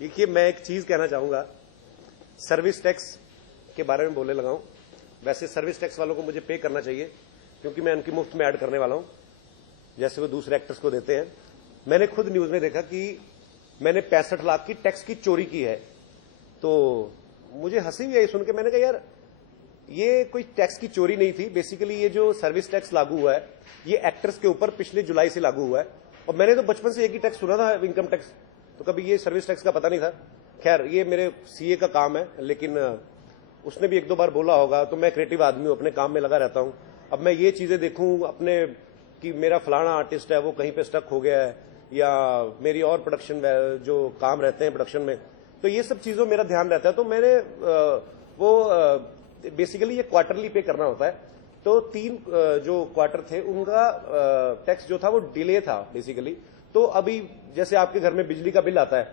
देखिए, मैं एक चीज कहना चाहूंगा, सर्विस टैक्स के बारे में बोलने लगा हूं। वैसे सर्विस टैक्स वालों को मुझे पे करना चाहिए, क्योंकि मैं उनकी मुफ्त में ऐड करने वाला हूं, जैसे वो दूसरे एक्टर्स को देते हैं। मैंने खुद न्यूज में देखा कि मैंने 65 लाख की टैक्स की चोरी की है, तो मुझे हंसी भी आई सुन के। मैंने कहा यार, ये कोई टैक्स की चोरी नहीं थी। बेसिकली ये जो सर्विस टैक्स लागू हुआ है, ये एक्टर्स के ऊपर पिछले जुलाई से लागू हुआ है, और मैंने तो बचपन से एक ही टैक्स सुना था, इनकम टैक्स, तो कभी ये सर्विस टैक्स का पता नहीं था। खैर, ये मेरे सीए का काम है, लेकिन उसने भी एक दो बार बोला होगा। तो मैं क्रिएटिव आदमी हूं, अपने काम में लगा रहता हूं। अब मैं ये चीजें देखूं अपने कि मेरा फलाना आर्टिस्ट है वो कहीं पे स्टक हो गया है, या मेरी और प्रोडक्शन जो काम रहते हैं प्रोडक्शन में, तो ये सब चीजों मेरा ध्यान रहता है। तो मैंने बेसिकली ये क्वार्टरली पे करना होता है। तो 3 जो क्वार्टर थे उनका टैक्स जो था वो डिले था बेसिकली। तो अभी जैसे आपके घर में बिजली का बिल आता है,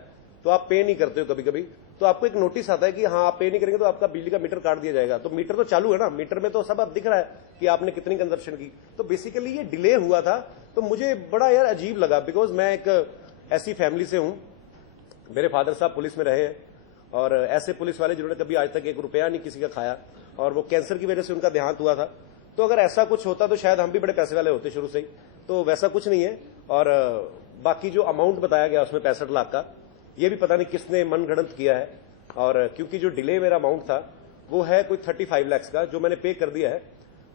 तो आप पे नहीं करते हो कभी कभी, तो आपको एक नोटिस आता है कि हाँ, आप पे नहीं करेंगे तो आपका बिजली का मीटर काट दिया जाएगा। तो मीटर तो चालू है ना, मीटर में तो सब अब दिख रहा है कि आपने कितनी कंजप्शन की। तो बेसिकली ये डिले हुआ था, तो मुझे बड़ा यार अजीब लगा, बिकॉज मैं एक ऐसी फैमिली से हूं, मेरे फादर साहब पुलिस में रहे हैं, और ऐसे पुलिस वाले जिन्होंने कभी आज तक 1 रुपया नहीं किसी का खाया, और वो कैंसर की वजह से उनका देहांत हुआ था। तो अगर ऐसा कुछ होता तो शायद हम भी बड़े पैसे वाले होते शुरू से ही। तो वैसा कुछ नहीं है। और बाकी जो अमाउंट बताया गया उसमें 65 लाख का, ये भी पता नहीं किसने मनगढ़ंत किया है। और क्योंकि जो डिले मेरा अमाउंट था वो है कोई 35 लाख का, जो मैंने पे कर दिया है,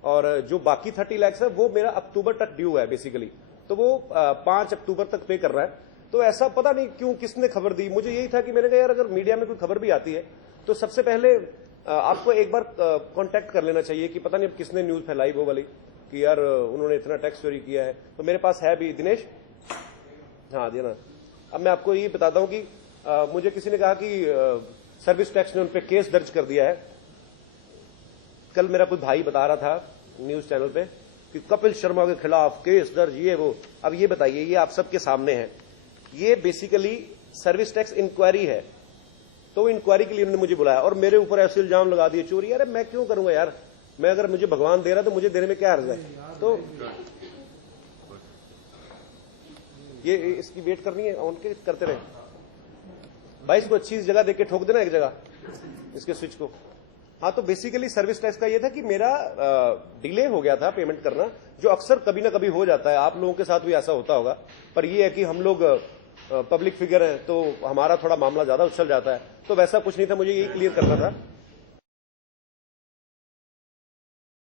और जो बाकी 30 लाख है वो मेरा अक्टूबर तक ड्यू है बेसिकली। तो वो 5 अक्टूबर तक पे कर रहा है। तो ऐसा पता नहीं क्यों किसने खबर दी। मुझे यही था कि मैंने कहा यार, अगर मीडिया में कोई खबर भी आती है तो सबसे पहले आपको एक बार कांटेक्ट कर लेना चाहिए कि पता नहीं अब किसने न्यूज फैलाई वो वाली कि यार उन्होंने इतना टैक्स चोरी किया है। तो मेरे पास है भी, दिनेश, हाँ देना। अब मैं आपको ये बताता हूं कि मुझे किसी ने कहा कि सर्विस टैक्स ने उन पर केस दर्ज कर दिया है। कल मेरा कोई भाई बता रहा था न्यूज चैनल पे कि कपिल शर्मा के खिलाफ केस दर्ज, ये वो। अब ये बताइए, ये आप सबके सामने है, ये बेसिकली सर्विस टैक्स इंक्वायरी है। तो इंक्वायरी के लिए उन्होंने मुझे बुलाया और मेरे ऊपर ऐसे इल्जाम लगा दिए चोरी। अरे मैं क्यों करूंगा यार, मैं अगर मुझे भगवान दे रहा तो मुझे देने में क्या हर्ज है। तो ये इसकी वेट करनी है, ऑन के करते रहे भाई। इसको अच्छी जगह देख के ठोक देना एक जगह, इसके स्विच को। हाँ, तो बेसिकली सर्विस टैक्स का ये था कि मेरा डिले हो गया था पेमेंट करना, जो अक्सर कभी ना कभी हो जाता है। आप लोगों के साथ भी ऐसा होता होगा, पर ये है कि हम लोग पब्लिक फिगर हैं तो हमारा थोड़ा मामला ज्यादा उछल जाता है। तो वैसा कुछ नहीं था, मुझे यही क्लियर करना था